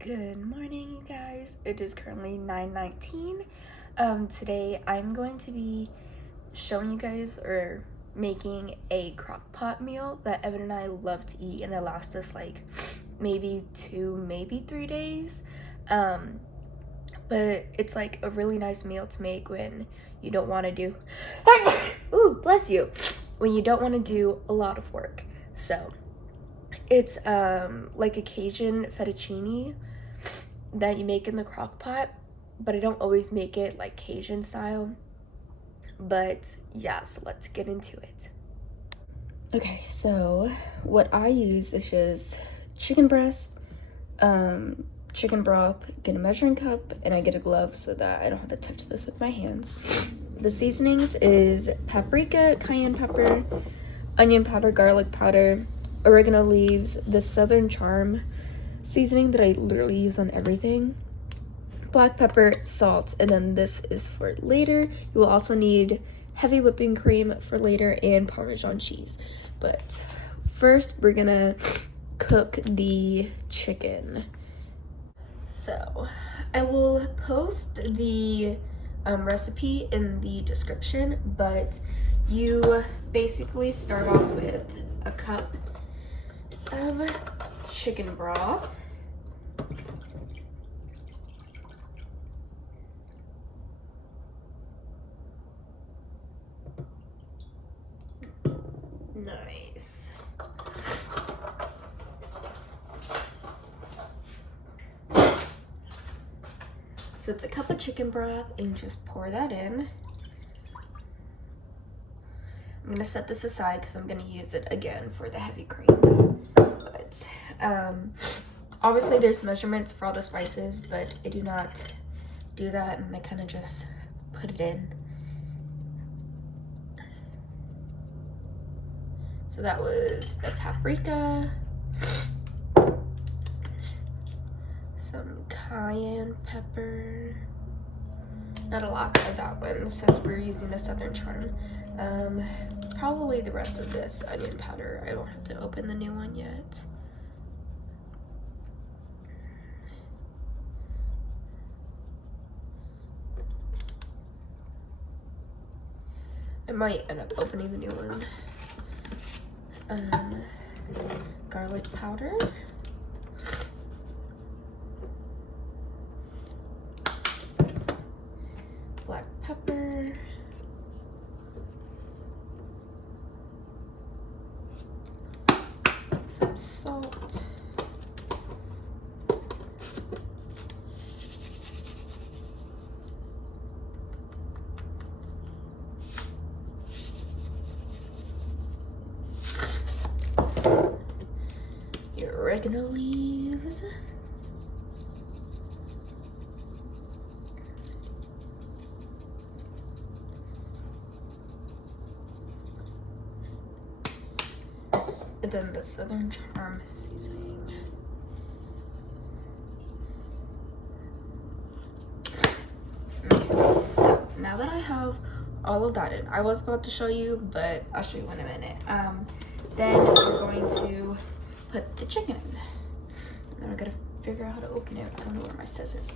Good morning, you guys. It is currently 9:19. Today I'm going to be showing you guys or making a crock pot meal that Evan and I love to eat, and it lasts us like maybe 2, maybe 3 days. But it's like a really nice meal to make when you don't want to do ooh, bless you. When you don't want to do a lot of work. So, it's like a Cajun fettuccine that you make in the crock pot, but I don't always make it like Cajun style. But yeah, so let's get into it. Okay, so what I use is just chicken breast, chicken broth, get a measuring cup, and I get a glove so that I don't have to touch this with my hands. The seasonings is paprika, cayenne pepper, onion powder, garlic powder, oregano leaves, the Southern Charm seasoning that I literally use on everything, black pepper, salt, and then this is for later. You will also need heavy whipping cream for later and Parmesan cheese. But first we're gonna cook the chicken. So I will post the recipe in the description, but you basically start off with a cup of chicken broth. Nice. So it's a cup of chicken broth, and just pour that in. I'm gonna set this aside because I'm gonna use it again for the heavy cream. But obviously there's measurements for all the spices, but I do not do that, and I kind of just put it in. So that was the paprika, some cayenne pepper, not a lot of that one since we're using the Southern Charm. Probably the rest of this onion powder. I won't have to open the new one yet. I might end up opening the new one. Garlic powder. Black pepper. Some salt. Your oregano leaves. And then the Southern Charm seasoning. Okay, so now that I have all of that in, I was about to show you, but I'll show you in a minute. Then we're going to put the chicken in. Now we're gonna figure out how to open it. I don't know where my scissors are.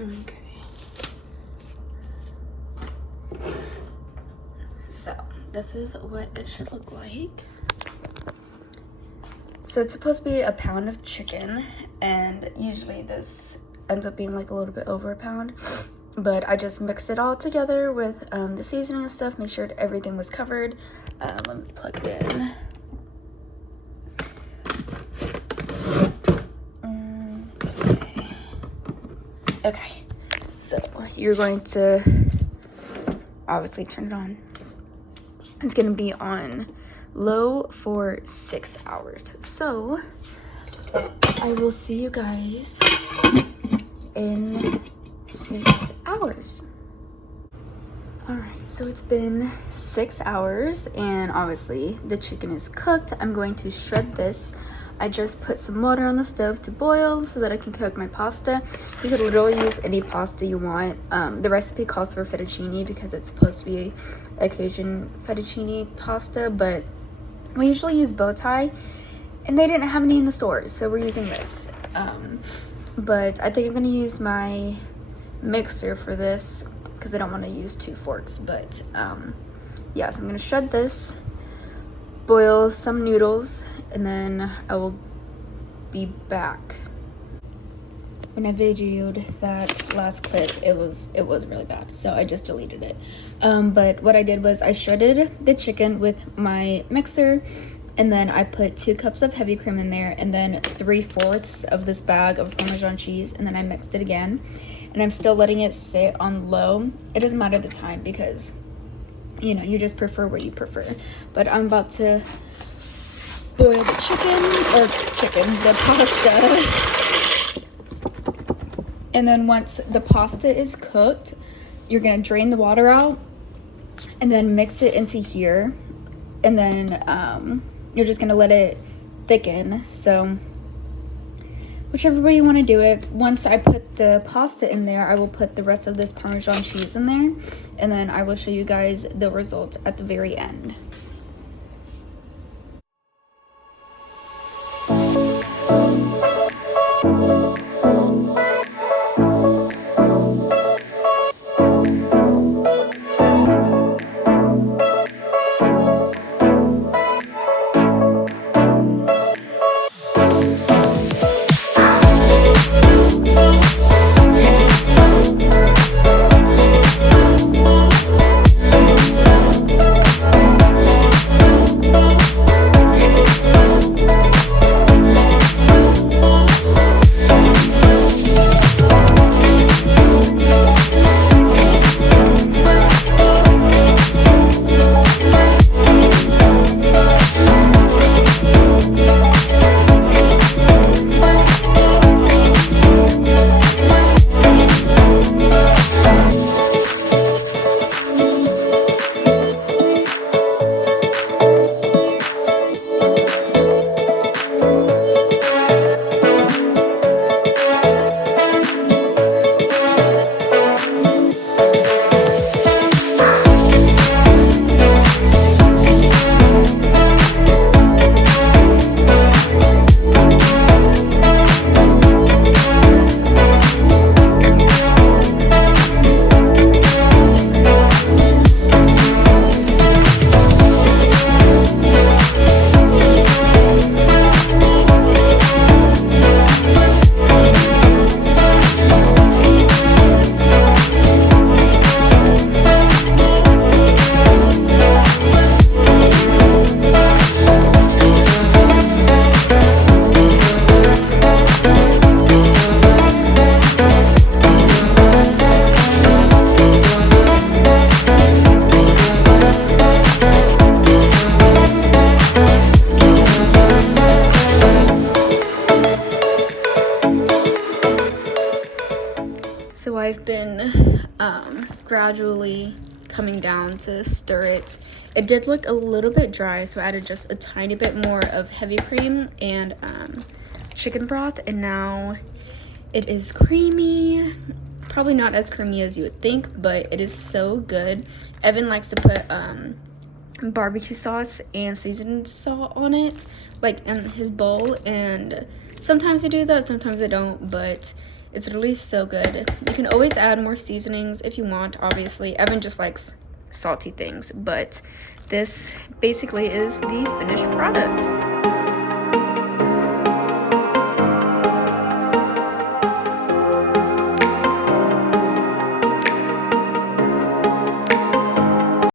Okay. So this is what it should look like. So it's supposed to be a pound of chicken, and usually this ends up being like a little bit over a pound. But I just mixed it all together with the seasoning and stuff, make sure everything was covered. Let me plug it in. This way. Okay, so you're going to obviously turn it on. It's gonna be on low for 6 hours. So I will see you guys in 6 hours. All right, so it's been 6 hours and obviously the chicken is cooked. I'm going to shred this. I just put some water on the stove to boil so that I can cook my pasta. You could literally use any pasta you want. The recipe calls for fettuccine because it's supposed to be a Cajun fettuccine pasta, but we usually use bow tie and they didn't have any in the stores, so we're using this. But I think I'm gonna use my mixer for this because I don't want to use 2 forks. But yeah, so I'm gonna shred this, boil some noodles, and then I will be back. When I videoed that last clip, it was really bad, so I just deleted it. But what I did was I shredded the chicken with my mixer, and then I put 2 cups of heavy cream in there, and then 3/4 of this bag of Parmesan cheese, and then I mixed it again. And I'm still letting it sit on low. It doesn't matter the time because, you know, you just prefer what you prefer. But I'm about to boil the the pasta. And then once the pasta is cooked, you're gonna drain the water out and then mix it into here. And then you're just gonna let it thicken. So whichever way you want to do it. Once I put the pasta in there, I will put the rest of this Parmesan cheese in there, and then I will show you guys the results at the very end. So I've been gradually coming down to stir it. It did look a little bit dry, so I added just a tiny bit more of heavy cream and chicken broth, and now it is creamy. Probably not as creamy as you would think, but it is so good. Evan likes to put barbecue sauce and seasoned salt on it, like in his bowl, and sometimes I do that, sometimes I don't, but it's really so good. You can always add more seasonings if you want, obviously. Evan just likes salty things, but this basically is the finished product.